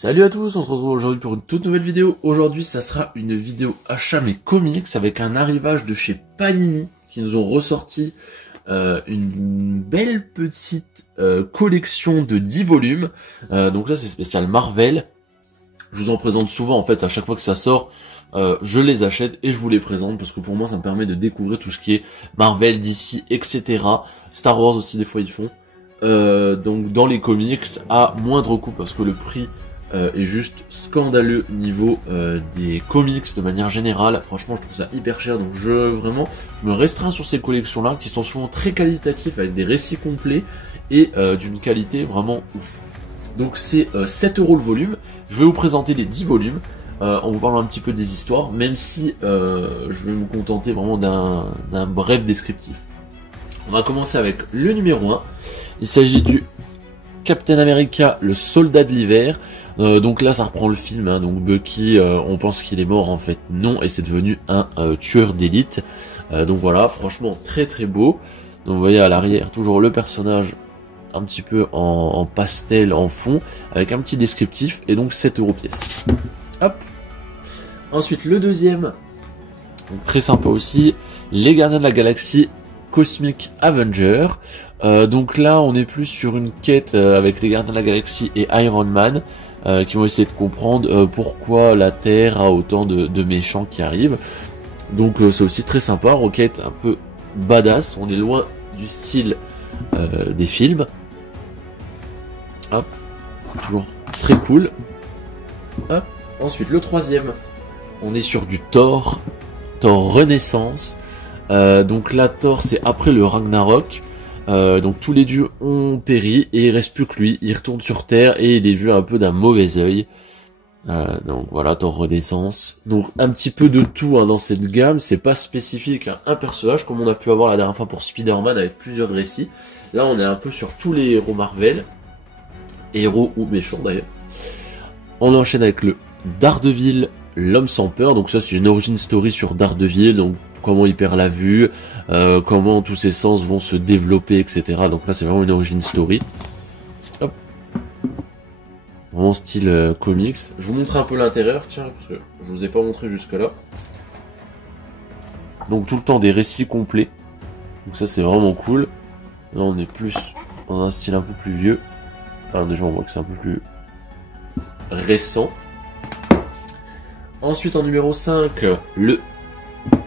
Salut à tous, on se retrouve aujourd'hui pour une toute nouvelle vidéo. Aujourd'hui, ça sera une vidéo achat mais comics avec un arrivage de chez Panini qui nous ont ressorti une belle petite collection de 10 volumes. Donc là, c'est spécial Marvel. Je vous en présente souvent en fait à chaque fois que ça sort. Je les achète et je vous les présente parce que pour moi ça me permet de découvrir tout ce qui est Marvel, DC, etc. Star Wars aussi des fois ils font. Donc dans les comics à moindre coût parce que le prix est juste scandaleux niveau des comics de manière générale. Franchement je trouve ça hyper cher, donc je me restreins sur ces collections là qui sont souvent très qualitatifs avec des récits complets et d'une qualité vraiment ouf. Donc c'est 7 € le volume. Je vais vous présenter les 10 volumes en vous parlant un petit peu des histoires, même si je vais me contenter vraiment d'un bref descriptif. On va commencer avec le numéro 1. Il s'agit du Captain America, le soldat de l'hiver. Donc là ça reprend le film, hein, donc Bucky, on pense qu'il est mort, en fait non, et c'est devenu un tueur d'élite. Donc voilà, franchement très très beau. Donc vous voyez à l'arrière toujours le personnage un petit peu en pastel en fond, avec un petit descriptif, et donc 7 € pièce. Hop. Ensuite le deuxième, donc très sympa aussi, les Gardiens de la Galaxie Cosmic Avenger. Donc là on est plus sur une quête avec les Gardiens de la Galaxie et Iron Man qui vont essayer de comprendre pourquoi la Terre a autant de méchants qui arrivent. Donc c'est aussi très sympa, Rocket un peu badass, on est loin du style des films. Hop, toujours très cool. Hop. Ensuite le troisième, on est sur du Thor Renaissance. Donc là Thor c'est après le Ragnarok. Donc tous les dieux ont péri et il reste plus que lui. Il retourne sur Terre et il est vu un peu d'un mauvais œil. Donc voilà, Thor Renaissance. Donc un petit peu de tout hein, dans cette gamme. C'est pas spécifique à un personnage comme on a pu avoir la dernière fois pour Spider-Man avec plusieurs récits. Là on est un peu sur tous les héros Marvel. Héros ou méchants d'ailleurs. On enchaîne avec le Daredevil, l'homme sans peur. Donc ça c'est une origin story sur Daredevil. Donc comment il perd la vue, comment tous ses sens vont se développer, etc. Donc là c'est vraiment une origin story. Hop. Vraiment style comics. Je vous montre un peu l'intérieur, tiens, parce que je vous ai pas montré jusque là. Donc tout le temps des récits complets. Donc ça c'est vraiment cool. Là on est plus dans un style un peu plus vieux. Alors déjà on voit que c'est un peu plus récent. Ensuite en numéro 5, le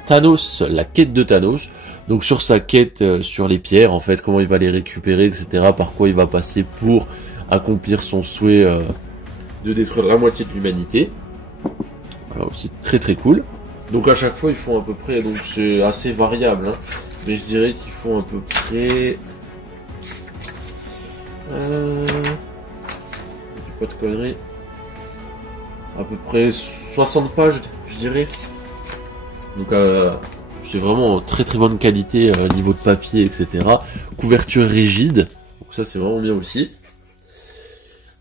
Thanos, la quête de Thanos. Donc sur sa quête sur les pierres, en fait, comment il va les récupérer, etc. Par quoi il va passer pour accomplir son souhait de détruire la moitié de l'humanité. Voilà, aussi très très cool. Donc à chaque fois ils font à peu près, donc c'est assez variable, hein, mais je dirais qu'ils font à peu près... pas de conneries. À peu près 60 pages, je dirais. Donc c'est vraiment très très bonne qualité niveau de papier, etc. Couverture rigide, donc ça c'est vraiment bien aussi.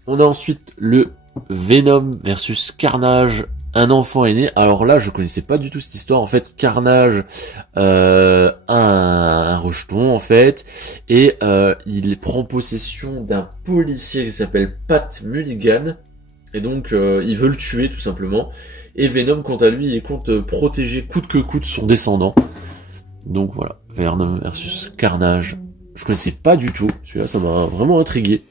On a ensuite le Venom versus Carnage, un enfant est né. Alors là je connaissais pas du tout cette histoire. En fait Carnage a un rejeton en fait, et il prend possession d'un policier qui s'appelle Pat Mulligan, et donc il veut le tuer tout simplement. Et Venom, quant à lui, il compte protéger coûte que coûte son descendant. Donc voilà, Venom versus Carnage. Je connaissais pas du tout. Celui-là, ça m'a vraiment intrigué.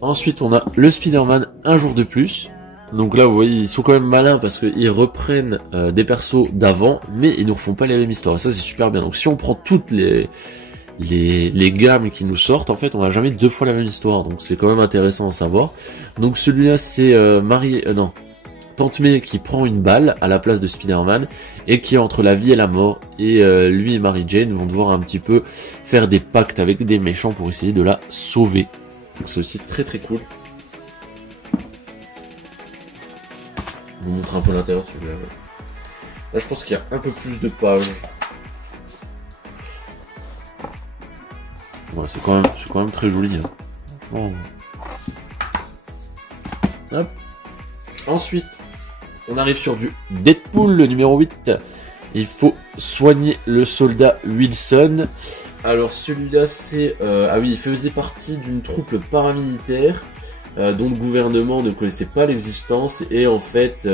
Ensuite, on a le Spider-Man Un jour de plus. Donc là, vous voyez, ils sont quand même malins parce qu'ils reprennent des persos d'avant, mais ils ne refont pas les mêmes histoires. Et ça, c'est super bien. Donc si on prend toutes les gammes qui nous sortent, en fait on n'a jamais deux fois la même histoire, donc c'est quand même intéressant à savoir. Donc celui-là c'est Tante May qui prend une balle à la place de Spider-Man et qui est entre la vie et la mort, et lui et Mary Jane vont devoir un petit peu faire des pactes avec des méchants pour essayer de la sauver. Donc c'est aussi très très cool. Je vous montre un peu l'intérieur celui-là. Là je pense qu'il y a un peu plus de pages. Ouais, c'est quand même très joli. Hein. Franchement. Hop. Ensuite, on arrive sur du Deadpool, le numéro 8. Il faut soigner le soldat Wilson. Alors celui-là, c'est... ah oui, il faisait partie d'une troupe paramilitaire dont le gouvernement ne connaissait pas l'existence, et en fait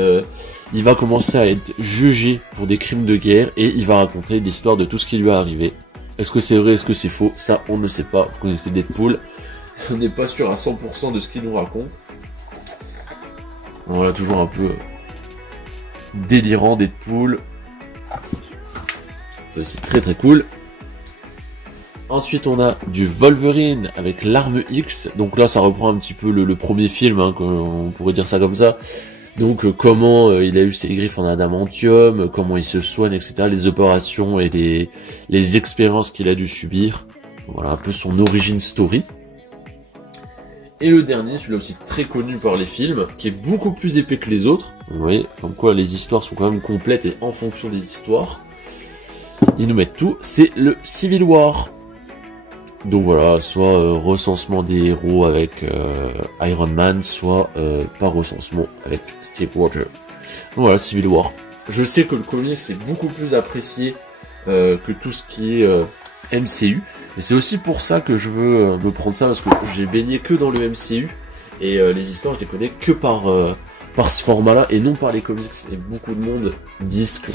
il va commencer à être jugé pour des crimes de guerre, et il va raconter l'histoire de tout ce qui lui est arrivé. Est-ce que c'est vrai, est-ce que c'est faux? Ça, on ne sait pas. Vous connaissez Deadpool. On n'est pas sûr à 100% de ce qu'il nous raconte. Voilà, toujours un peu délirant Deadpool. C'est aussi très très cool. Ensuite, on a du Wolverine avec l'arme X. Donc là, ça reprend un petit peu le premier film, hein, on pourrait dire ça comme ça. Donc comment il a eu ses griffes en adamantium, comment il se soigne, etc. Les opérations et les expériences qu'il a dû subir. Voilà un peu son origin story. Et le dernier, celui-là aussi très connu par les films, qui est beaucoup plus épais que les autres. Vous voyez, comme quoi les histoires sont quand même complètes et en fonction des histoires. Ils nous mettent tout, c'est le Civil War. Donc voilà, soit recensement des héros avec Iron Man, soit pas recensement avec Steve Rogers. Donc voilà, Civil War. Je sais que le comic c'est beaucoup plus apprécié que tout ce qui est MCU. Et c'est aussi pour ça que je veux me prendre ça, parce que j'ai baigné que dans le MCU. Et les histoires, je les connais que par ce format-là, et non par les comics. Et beaucoup de monde disent que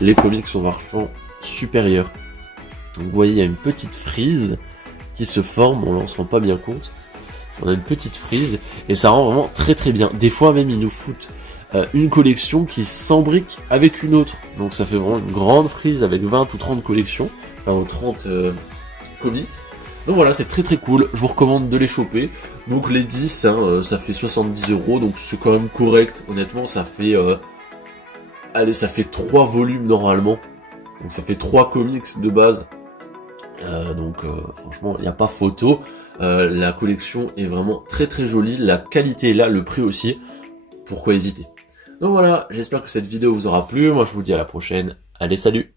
les comics sont vachement supérieurs. Donc vous voyez, il y a une petite frise qui se forme, on se rend pas bien compte. On a une petite frise, et ça rend vraiment très très bien. Des fois même, ils nous foutent une collection qui s'embrique avec une autre. Donc ça fait vraiment une grande frise avec 20 ou 30 collections, enfin 30 comics. Donc voilà, c'est très très cool, je vous recommande de les choper. Donc les 10, hein, ça fait 70 €, donc c'est quand même correct. Honnêtement, ça fait... allez, ça fait 3 volumes normalement. Donc ça fait 3 comics de base. Franchement, il n'y a pas photo. La collection est vraiment très très jolie. La qualité est là, le prix aussi. Pourquoi hésiter? Donc voilà, j'espère que cette vidéo vous aura plu. Moi je vous dis à la prochaine. Allez, salut!